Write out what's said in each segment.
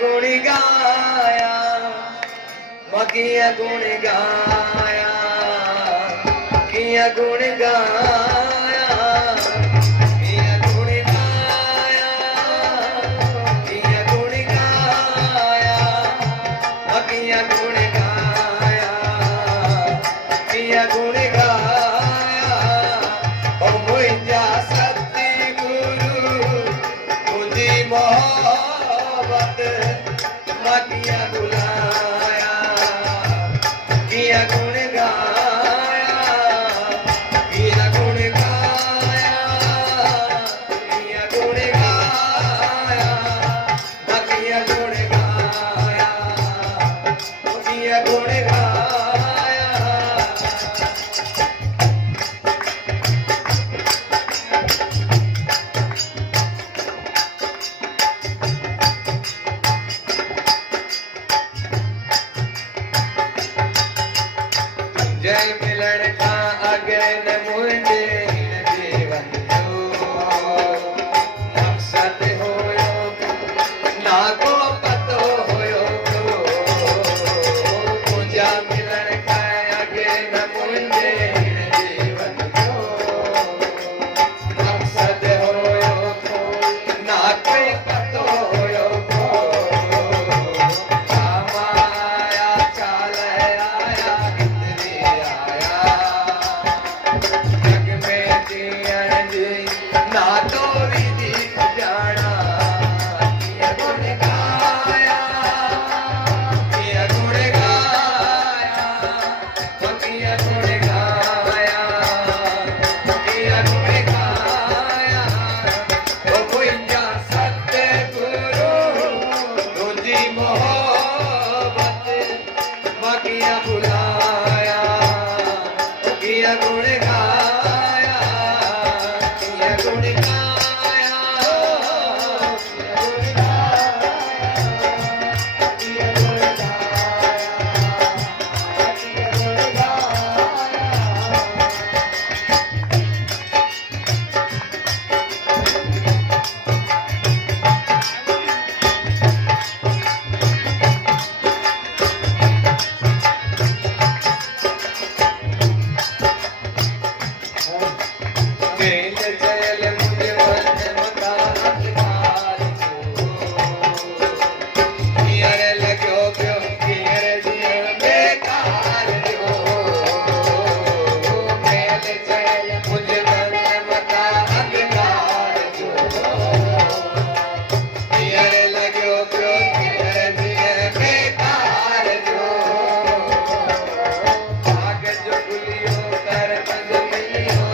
गुण गाया किया गुण गाया किया गुण गाया किया गुण गाया किया गुण गाया किया गुण गाया किया गुण गाया ओ मुझा सती गुरु मुझी मोहब्बत किया बुलाया किया गुण गाया किया गुण गाया किया गुण गाया किया गुण गाया किया गुण गाया जय मिलन का अगन मुझे जीवन जो मकसद होयो ना को पतो होयो पूजा मिलन का अगन मुझे जीवन जो मकसद होयो ना कोई पतो होयो माया चाल आया जग में जियण जी ना तो विधि जाना किया गुण गाया किया गुण गाया किया गुण गाया किया गुण गाया ओ मुझा सत्य गुरु तुझी मोहब्बत किया बुलाया किया गुण गाया किया गुण गाया किया गुण गाया किया गुण मेल चल मुझे मन मता अधिकार कियर लगो क्यों कियर जीवन बेकार जो मेल चल मुझे मन मता अधिकार जो कियर लगो क्यों कियर जीवन बेकार जो भाग जो गुलियो कर पंज मिलियो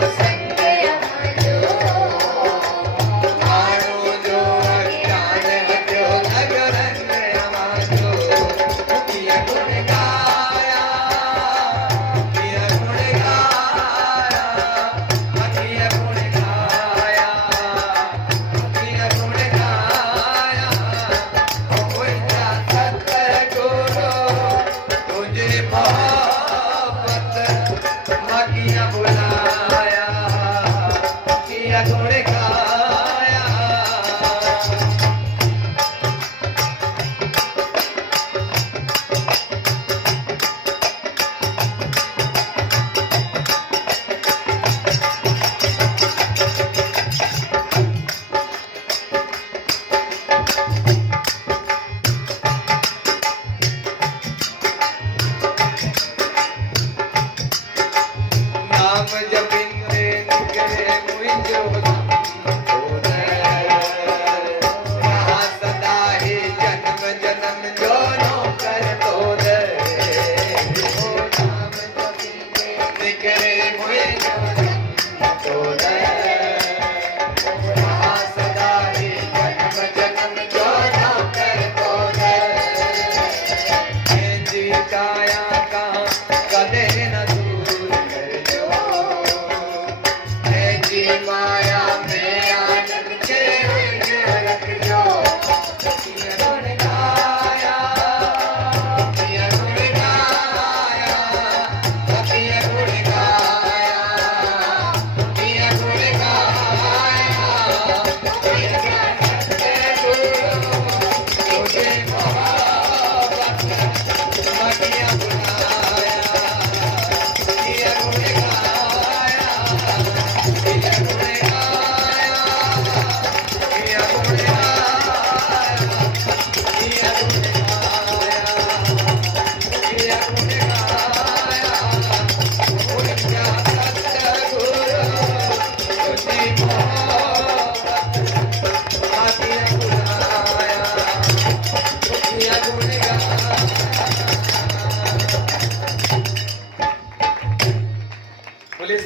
किया बुलाया किया गुण गाया नाम जपिंदे निकले मुझो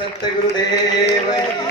दत्त गुरुदेव की